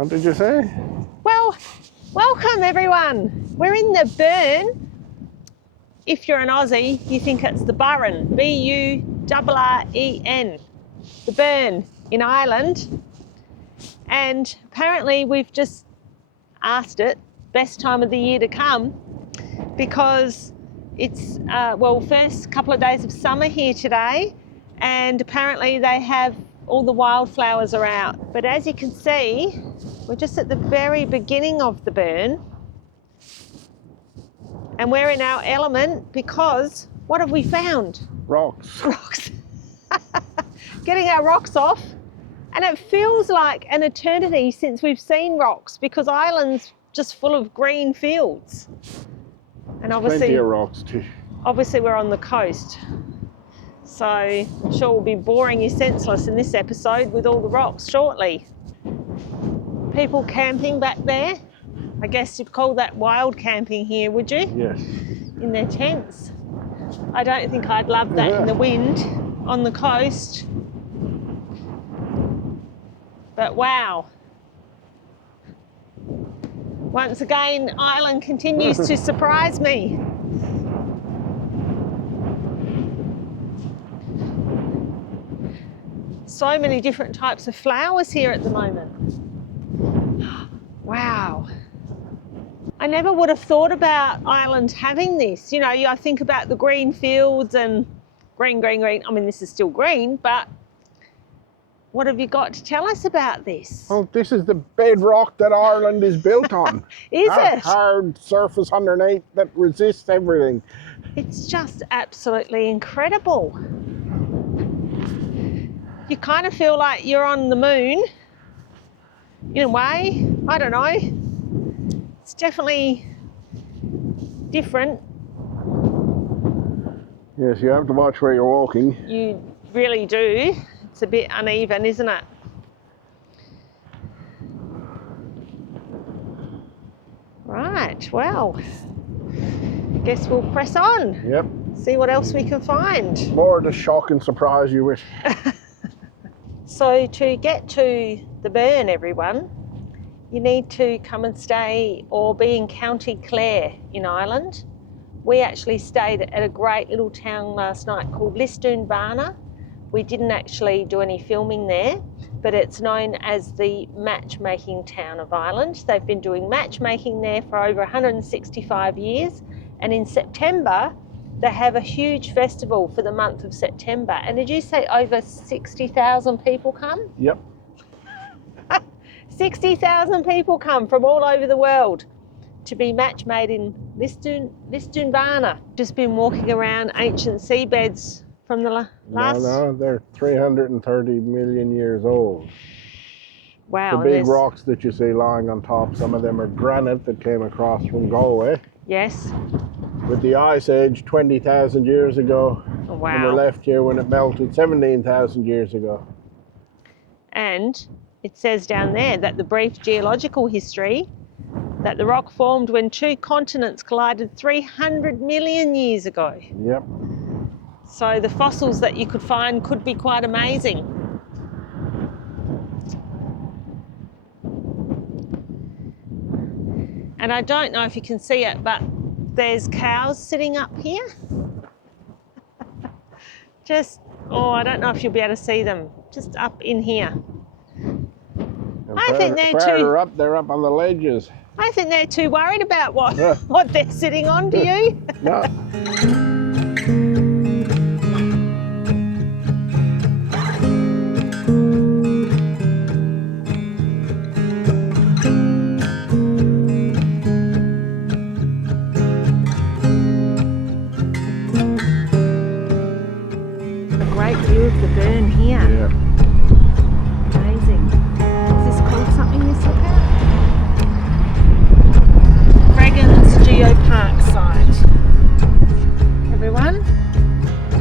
What did you say? Well, welcome everyone. We're in the Burren. If you're an Aussie, you think it's the Burren, B-U-R-R-E-N, the Burren in Ireland. And apparently we've just asked it, best time of the year to come, because it's, well, first couple of days of summer here today, and apparently they have all the wildflowers are out. But as you can see, we're just at the very beginning of the Burren. And we're in our element because what have we found? Rocks. Rocks. Getting our rocks off. And it feels like an eternity since we've seen rocks because Ireland's just full of green fields. And obviously, plenty of rocks too. Obviously we're on the coast. So I'm sure we'll be boring you senseless in this episode with all the rocks shortly. People camping back there. I guess you'd call that wild camping here, would you? Yes. In their tents. I don't think I'd love that in the wind on the coast. But wow. Once again, Ireland continues to surprise me. So many different types of flowers here at the moment. Wow. I never would have thought about Ireland having this. You know, I think about the green fields and green. I mean, this is still green, but what have you got to tell us about this? Well, this is the bedrock that Ireland is built on. Is that it? Hard surface underneath that resists everything. It's just absolutely incredible. You kind of feel like you're on the moon, in a way. I don't know. It's definitely different. Yes, you have to watch where you're walking. You really do. It's a bit uneven, isn't it? Right, well, I guess we'll press on. Yep. See what else we can find. More to shock and surprise you with. So to get to the Burren, everyone, you need to come and stay or be in County Clare in Ireland. We actually stayed at a great little town last night called Lisdoonvarna. We didn't actually do any filming there, but it's known as the matchmaking town of Ireland. They've been doing matchmaking there for over 165 years, and in September they have a huge festival for the month of September. And did you say over 60,000 people come? Yep. 60,000 people come from all over the world to be match made in Lisdoonvarna. Just been walking around ancient seabeds from the last... No, they're 330 million years old. Wow. The big rocks that you see lying on top, some of them are granite that came across from Galway. Yes. With the ice age 20,000 years ago. Oh, wow. And we left here when it melted 17,000 years ago. And it says down there that the brief geological history, that the rock formed when two continents collided 300 million years ago. Yep. So the fossils that you could find could be quite amazing. And I don't know if you can see it, but there's cows sitting up here. Just, oh, I don't know if you'll be able to see them, just up in here. I think they're too... up, they're up on the ledges. I think they're too worried about what they're sitting on, do you? No. A great view of the Burren here. Yeah. Amazing. Is this called something you look at? Dragons Geopark site. Everyone,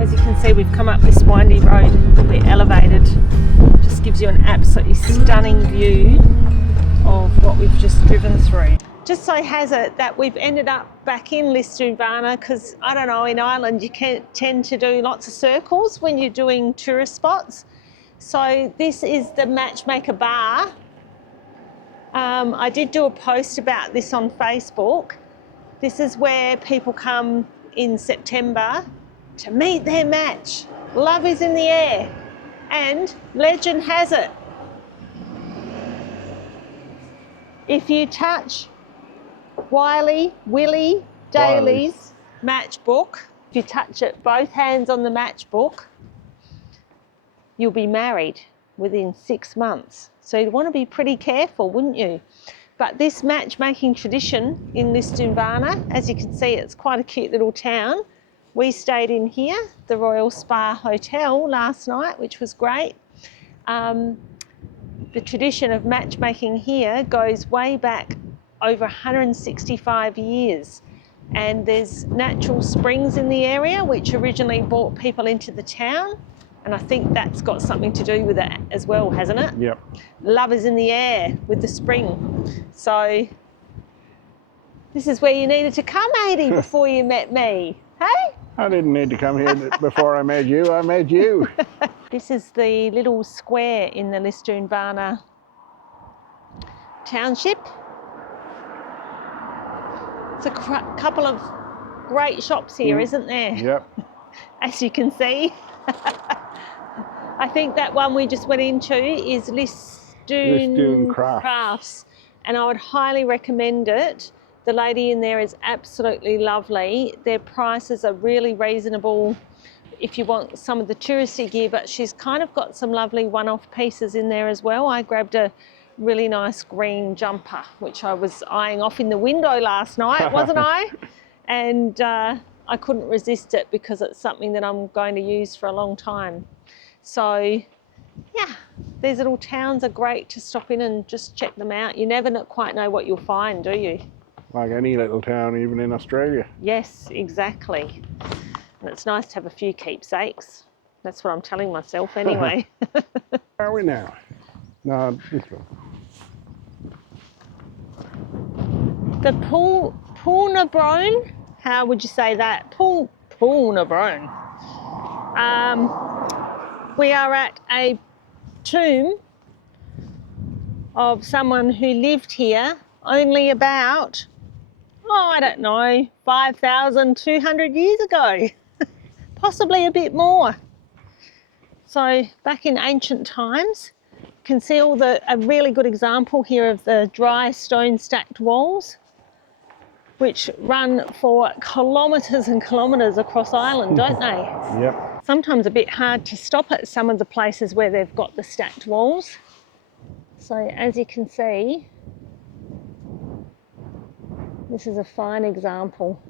as you can see, we've come up this windy road, a little bit elevated. Just gives you an absolutely stunning view of what we've just driven through. Just so has it that we've ended up back in Lisdoonvarna because, I don't know, in Ireland you can tend to do lots of circles when you're doing tourist spots. So this is the Matchmaker Bar I did do a post about this on Facebook. This is where people come in September to meet their match. Love is in the air. And legend has it, if you touch Willie Daly's matchbook, if you touch it, both hands on the matchbook, you'll be married within 6 months. So you'd want to be pretty careful, wouldn't you? But this matchmaking tradition in Lisdoonvarna, as you can see, it's quite a cute little town. We stayed in here, the Royal Spa Hotel, last night, which was great. The tradition of matchmaking here goes way back over 165 years. And there's natural springs in the area, which originally brought people into the town. And I think that's got something to do with it as well, hasn't it? Yep. Love is in the air with the spring. So this is where you needed to come, Adi, before you met me. Hey? I didn't need to come here before I met you. I met you. This is the little square in the Lisdoonvarna township. It's a couple of great shops here, isn't there? Yep. As you can see. I think that one we just went into is Lisdoon Crafts, and I would highly recommend it. The lady in there is absolutely lovely. Their prices are really reasonable if you want some of the touristy gear, but she's kind of got some lovely one-off pieces in there as well. I grabbed a really nice green jumper, which I was eyeing off in the window last night, wasn't I? And I couldn't resist it because it's something that I'm going to use for a long time. So, yeah, these little towns are great to stop in and just check them out. You never quite know what you'll find, do you? Like any little town, even in Australia. Yes, exactly. And it's nice to have a few keepsakes. That's what I'm telling myself anyway. Where are we now? No, this one. The Poolnabrone, how would you say that? Poolnabrone. We are at a tomb of someone who lived here only about, I don't know, 5,200 years ago, possibly a bit more. So back in ancient times, you can see a really good example here of the dry stone stacked walls, which run for kilometres and kilometres across Ireland, don't they? Yep. Sometimes a bit hard to stop at some of the places where they've got the stacked walls. So as you can see, this is a fine example.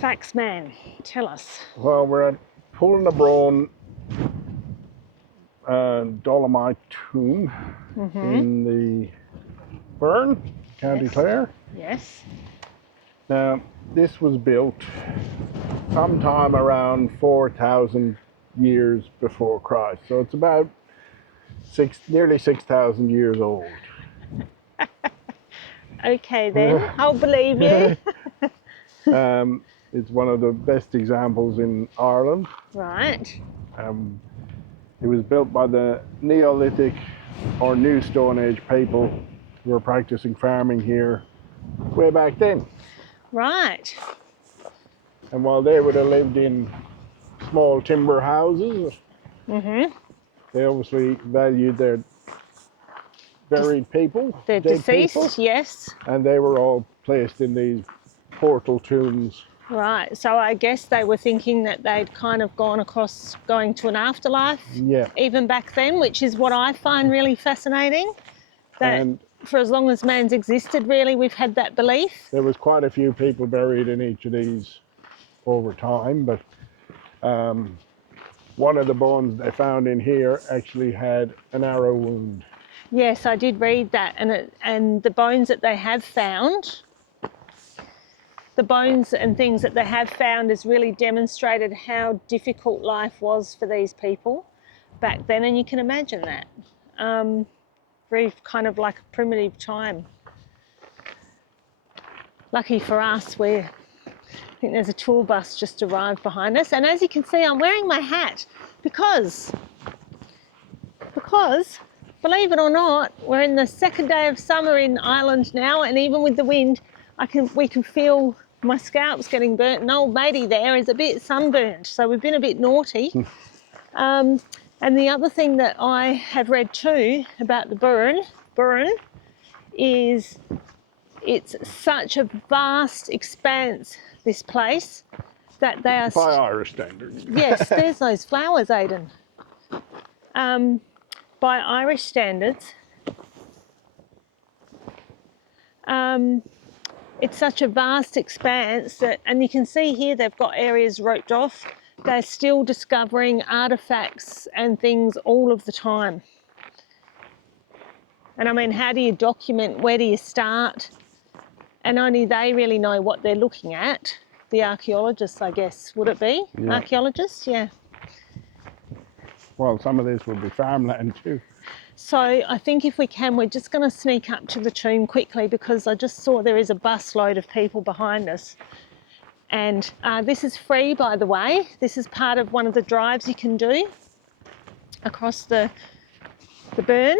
Facts man, tell us. Well, we're at Poolnabrone Dolomite tomb in the BURREN, County Clare. Yes. Now, this was built sometime around 4,000 years before Christ. So it's about nearly 6,000 years old. Okay then, I'll believe you. It's one of the best examples in Ireland. Right. It was built by the Neolithic or New Stone Age people who were practicing farming here way back then. Right. And while they would have lived in small timber houses, they obviously valued their buried people, They're dead deceased, people, yes. and they were all placed in these portal tombs. Right, so I guess they were thinking that they'd kind of going to an afterlife, even back then, which is what I find really fascinating. That for as long as man's existed, really, we've had that belief. There was quite a few people buried in each of these over time, but one of the bones they found in here actually had an arrow wound. Yes, I did read that, and the bones that they have found, the bones and things that they have found has really demonstrated how difficult life was for these people back then, and you can imagine that. Very kind of like a primitive time. Lucky for us, I think there's a tour bus just arrived behind us, and as you can see, I'm wearing my hat because because, believe it or not, we're in the second day of summer in Ireland now, and even with the wind, we can feel my scalp's getting burnt, and old matey there is a bit sunburned, so we've been a bit naughty. And the other thing that I have read too about the Burren is it's such a vast expanse, this place, that they are... By Irish standards. Yes, there's those flowers, Aidan. By Irish standards, it's such a vast expanse that, and you can see here they've got areas roped off. They're still discovering artifacts and things all of the time. And I mean, how do you document? Where do you start? And only they really know what they're looking at. The archaeologists, I guess, would it be? Yeah. Archaeologists, yeah. Well, some of this will be farmland too. So I think if we can, we're just going to sneak up to the tomb quickly, because I just saw there is a busload of people behind us. And this is free, by the way. This is part of one of the drives you can do across the burn.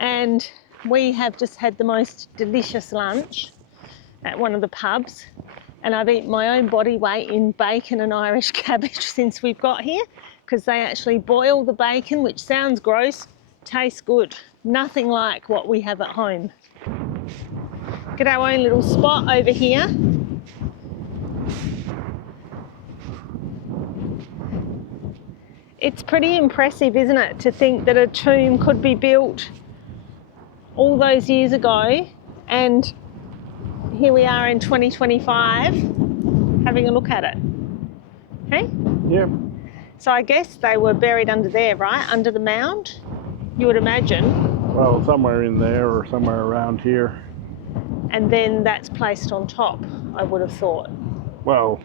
And we have just had the most delicious lunch at one of the pubs. And I've eaten my own body weight in bacon and Irish cabbage since we've got here, because they actually boil the bacon, which sounds gross, tastes good. Nothing like what we have at home. Get our own little spot over here. It's pretty impressive, isn't it, to think that a tomb could be built all those years ago, and here we are in 2025 having a look at it. Hey? Yep. So I guess they were buried under there, right? Under the mound, you would imagine. Well, somewhere in there or somewhere around here. And then that's placed on top, I would have thought. Well,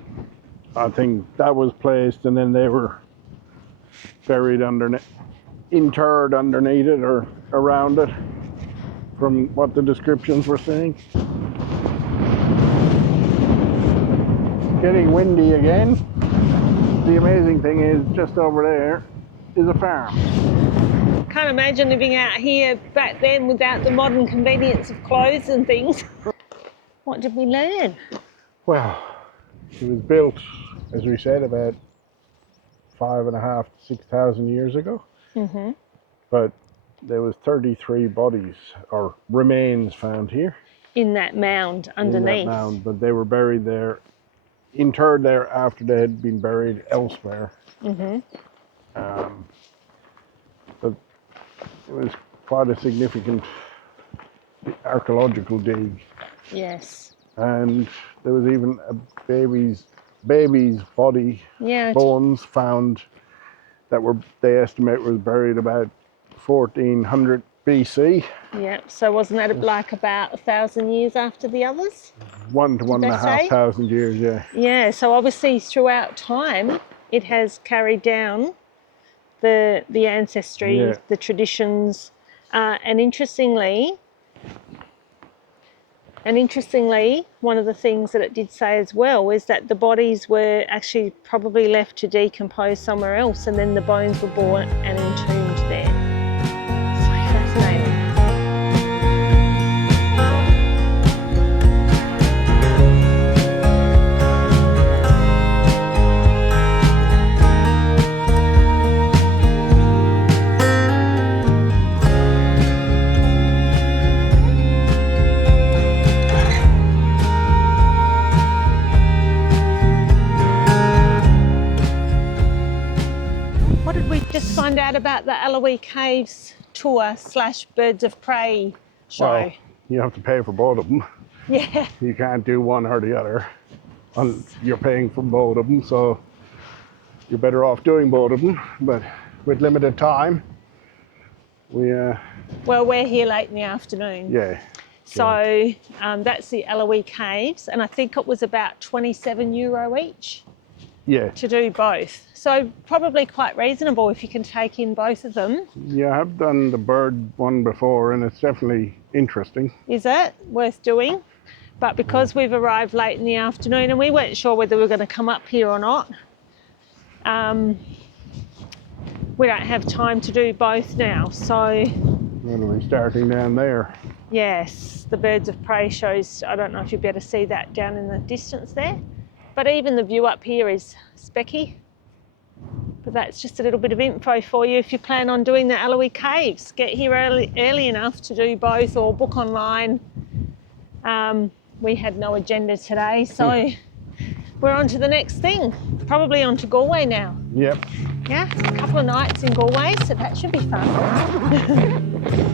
I think that was placed and then they were buried underneath, interred underneath it or around it, from what the descriptions were saying. Getting windy again. The amazing thing is, just over there is a farm. Can't imagine living out here back then without the modern convenience of clothes and things. What did we learn? Well, it was built, as we said, about 5,500 to 6,000 years ago. Mm-hmm. But there was 33 bodies or remains found here. In that mound underneath. In that mound, but they were buried there, interred there after they had been buried elsewhere. Mm-hmm. But it was quite a significant archaeological dig. Yes. And there was even a baby's body, bones found that they estimate was buried about 1400 BC. Yeah, so wasn't that like about 1,000 years after the others? 1 to 1,500 years, yeah. Yeah, so obviously throughout time it has carried down the ancestry, the traditions, and interestingly, one of the things that it did say as well is that the bodies were actually probably left to decompose somewhere else, and then the bones were brought and entombed there. So fascinating. Just find out about the Allowee Caves tour / Birds of Prey show. Well, you have to pay for both of them. Yeah. You can't do one or the other. You're paying for both of them, so you're better off doing both of them. But with limited time, well, we're here late in the afternoon. Yeah. So that's the Allowee Caves, and I think it was about €27 each. Yeah. To do both. So probably quite reasonable if you can take in both of them. Yeah, I've done the bird one before and it's definitely interesting. Is it worth doing? But because we've arrived late in the afternoon and we weren't sure whether we were going to come up here or not, we don't have time to do both now. So We'll be starting down there. yes, the birds of prey shows, I don't know if you'll be able to see that down in the distance there, but even the view up here is specky. But that's just a little bit of info for you if you plan on doing the Alloy Caves. Get here early enough to do both or book online. We had no agenda today, so we're on to the next thing. Probably on to Galway now. Yep. Yeah, a couple of nights in Galway, so that should be fun.